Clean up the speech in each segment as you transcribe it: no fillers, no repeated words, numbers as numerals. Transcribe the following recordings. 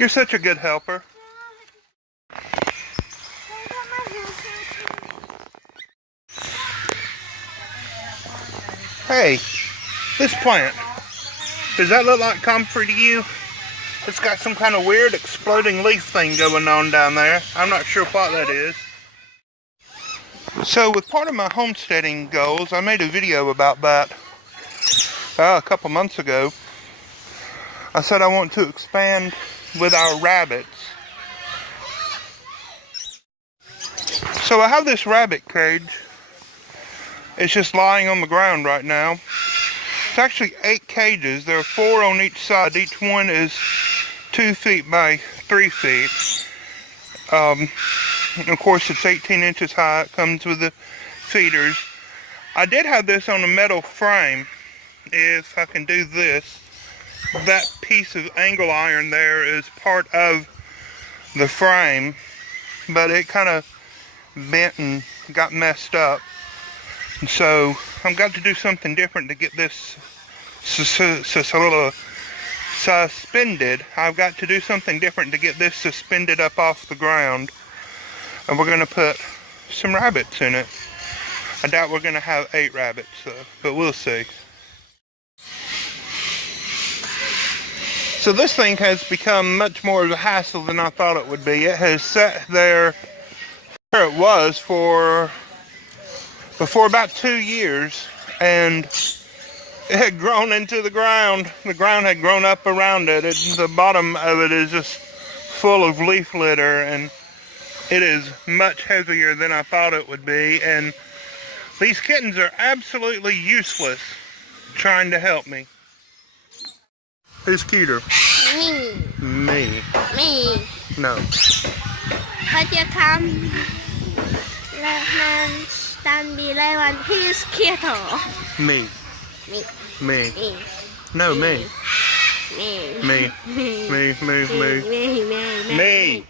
You're such a good helper. Hey, this plant, does that look like comfrey to you? It's got some kind of weird exploding leaf thing going on down there. I'm not sure what that is. So with part of my homesteading goals, I made a video about that a couple months ago. I said I want to expand with our rabbits. So I have this rabbit cage. It's just lying on the ground right now. It's actually 8 cages. There are 4 on each side. Each one is 2 feet by 3 feet. Of course, it's 18 inches high. It comes with the feeders. I did have this on a metal frame. If I can do this, that piece of angle iron there is part of the frame, but it kind of bent and got messed up. And so I've got to do something different to get this suspended. I've got to do something different to get this suspended up off the ground. And we're going to put some rabbits in it. I doubt we're going to have 8 rabbits though, but we'll see. So this thing has become much more of a hassle than I thought it would be. It has sat there where it was for about 2 years, and it had grown into the ground. The ground had grown up around it. The bottom of it is just full of leaf litter, and it is much heavier than I thought it would be. And these kittens are absolutely useless trying to help me. Who's cuter? Me. Me. Me. No. Could you come? Stand below who's cuter? Me. Me. Me. Me. No, me. Me. Me. Me. Me. Me.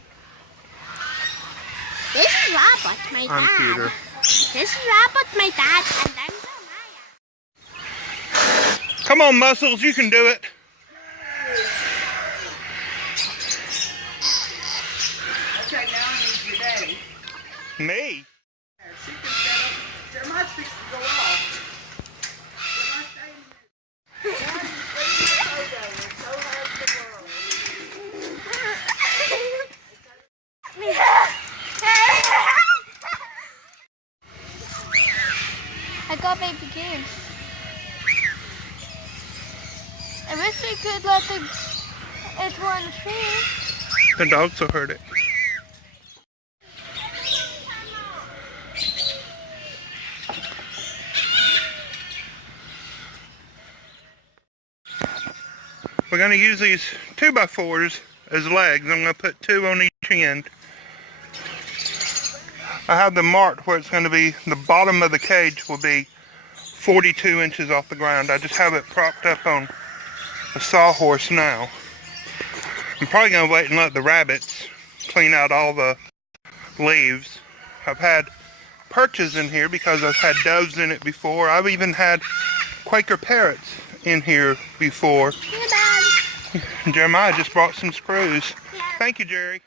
This is Robert, my dad. I'm Peter. This is Robert, my dad, and I'm Jeremiah. Come on, Muscles, you can do it. Okay, now I need your daddy. Me? She can set up. Jeremiah's fixing to go off. Jeremiah, stay in here. Now you bring your photo. It's so hard I got baby kids. I wish we could let it run free. The dogs will hurt it. We're going to use these 2x4s as legs. I'm going to put 2 on each end. I have them marked where it's going to be, the bottom of the cage will be 42 inches off the ground. I just have it propped up on a sawhorse now. I'm probably going to wait and let the rabbits clean out all the leaves. I've had perches in here because I've had doves in it before. I've even had Quaker parrots in here before. Jeremiah just brought some screws. Thank you, Jerry.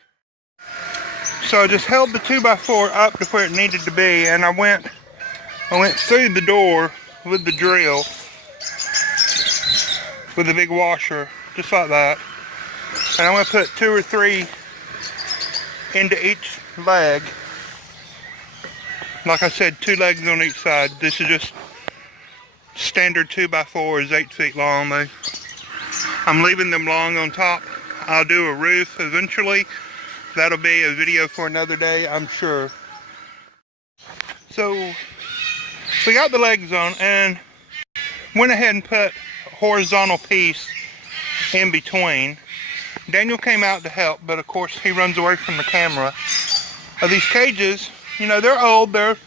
So I just held the 2x4 up to where it needed to be, and I went through the door with the drill, with the big washer, just like that. And I'm going to put 2 or 3 into each leg. Like I said, 2 legs on each side. This is just standard 2x4 is 8 feet long. I'm leaving them long on top. I'll do a roof eventually. That'll be a video for another day, I'm sure. So we got the legs on and went ahead and put a horizontal piece in between. Daniel came out to help, but of course he runs away from the camera. These cages, you know, they're old, they're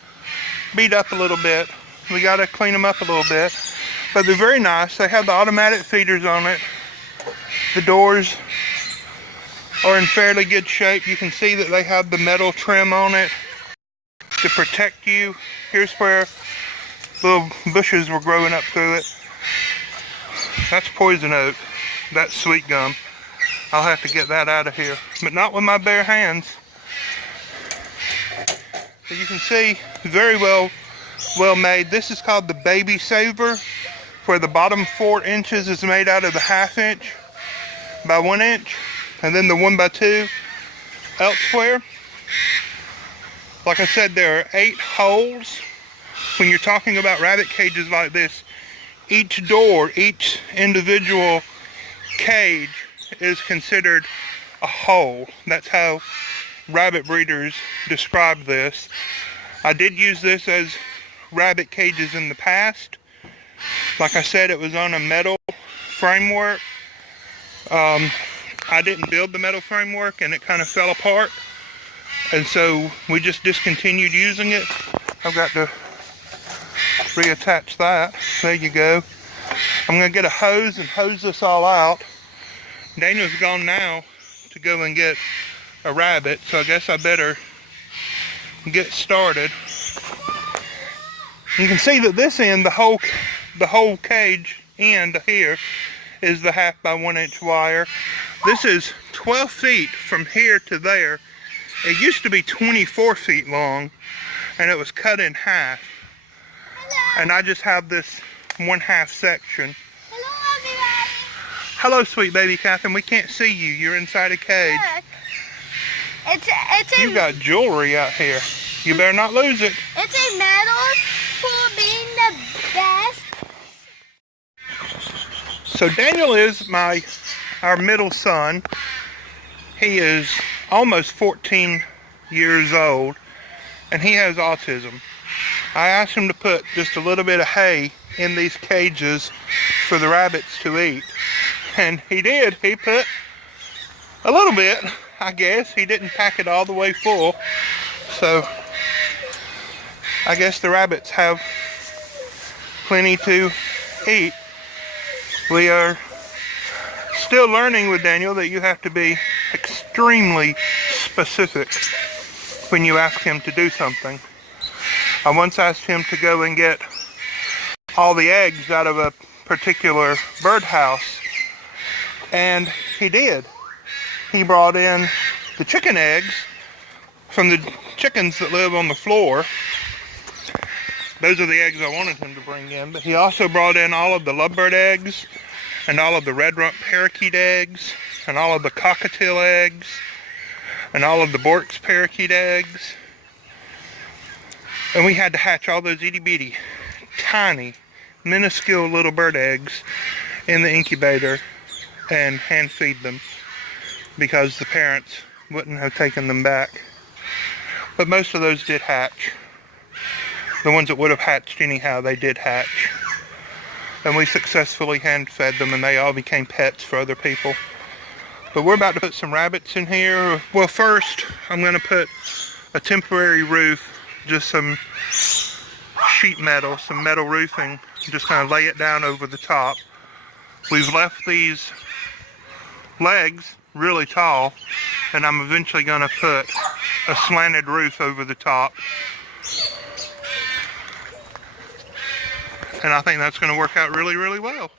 beat up a little bit. We got to clean them up a little bit, but they're very nice. They have the automatic feeders on it. The doors are in fairly good shape. You can see that they have the metal trim on it to protect you. Here's where little bushes were growing up through it. That's poison oak. That's sweet gum. I'll have to get that out of here, but not with my bare hands. As you can see, very well made. This is called the Baby Saver, where the bottom 4 inches is made out of the 1/2 inch by 1 inch, and then the 1 by 2 elsewhere. Like I said, there are 8 holes. When you're talking about rabbit cages like this, each door, each individual cage is considered a hole. That's how rabbit breeders describe this. I did use this as rabbit cages in the past. Like I said, it was on a metal framework. I didn't build the metal framework and it kind of fell apart, and so we just discontinued using it. I've got to reattach that. There you go. I'm gonna get a hose and hose this all out. Daniel's gone now to go and get a rabbit, so I guess I better get started. You can see that this end, the whole cage end here, is the 1/2 by 1 inch wire. This is 12 feet from here to there. It used to be 24 feet long, and it was cut in half. Hello. And I just have this 1/2 section. Hello, everybody. Hello, sweet baby Catherine. We can't see you. You're inside a cage. Look. It's a You've got jewelry out here. You better not lose it. It's a medal for being the best. So Daniel is our middle son. He is almost 14 years old, and he has autism. I asked him to put just a little bit of hay in these cages for the rabbits to eat, and he did. He put a little bit, I guess. He didn't pack it all the way full, so I guess the rabbits have plenty to eat. We are still learning with Daniel that you have to be extremely specific when you ask him to do something. I once asked him to go and get all the eggs out of a particular birdhouse, and he did. He brought in the chicken eggs from the chickens that live on the floor. Those are the eggs I wanted him to bring in, but he also brought in all of the lovebird eggs and all of the red rump parakeet eggs and all of the cockatiel eggs and all of the Bork's parakeet eggs. And we had to hatch all those itty bitty, tiny, minuscule little bird eggs in the incubator and hand feed them because the parents wouldn't have taken them back. But most of those did hatch. The ones that would have hatched anyhow, they did hatch. And we successfully hand fed them, and they all became pets for other people. But we're about to put some rabbits in here. Well, first I'm going to put a temporary roof, just some sheet metal, some metal roofing, just kind of lay it down over the top. We've left these legs really tall, and I'm eventually going to put a slanted roof over the top. And I think that's going to work out really, really well.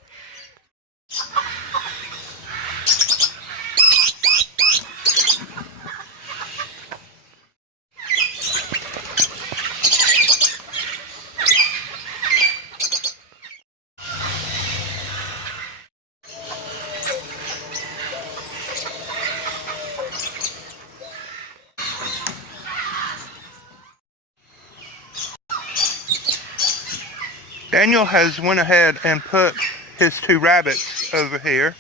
Daniel has went ahead and put his 2 rabbits over here.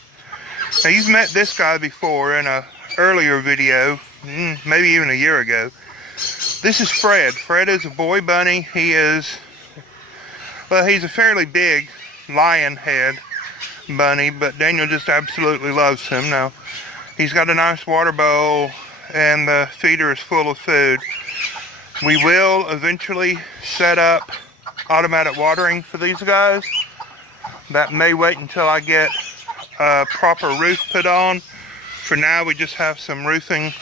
Now, you've met this guy before in an earlier video, maybe even a year ago. This is Fred. Fred is a boy bunny. He is, well, he's a fairly big lion head bunny, but Daniel just absolutely loves him. Now, he's got a nice water bowl and the feeder is full of food. We will eventually set up automatic watering for these guys. That may wait until I get a proper roof put on. For now, we just have some roofing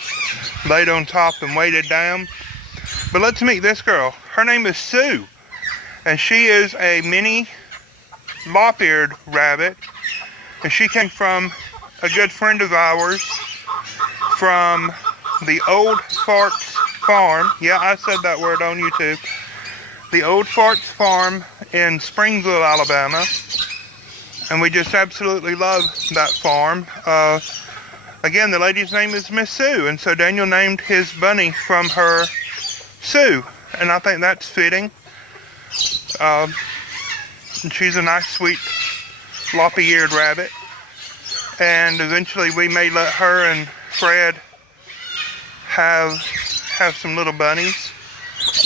laid on top and weighted down. But let's meet this girl. Her name is Sue, and she is a mini lop-eared rabbit, and she came from a good friend of ours from the Old Farts Farm. Yeah, I said that word on YouTube. The Old Farts Farm in Springville, Alabama. And we just absolutely love that farm. Again, the lady's name is Miss Sue, and so Daniel named his bunny from her, Sue, and I think that's fitting. And she's a nice, sweet, floppy-eared rabbit, and eventually we may let her and Fred have some little bunnies.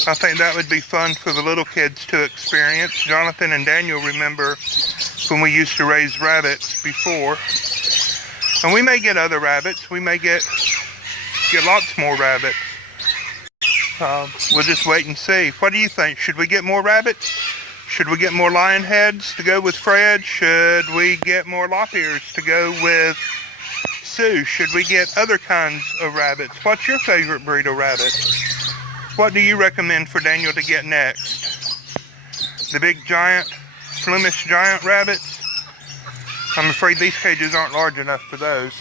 I think that would be fun for the little kids to experience. Jonathan and Daniel remember when we used to raise rabbits before. And we may get other rabbits. We may get lots more rabbits. We'll just wait and see. What do you think? Should we get more rabbits? Should we get more lion heads to go with Fred? Should we get more lop ears to go with Sue? Should we get other kinds of rabbits? What's your favorite breed of rabbit? What do you recommend for Daniel to get next? The big giant, Flemish giant rabbits? I'm afraid these cages aren't large enough for those.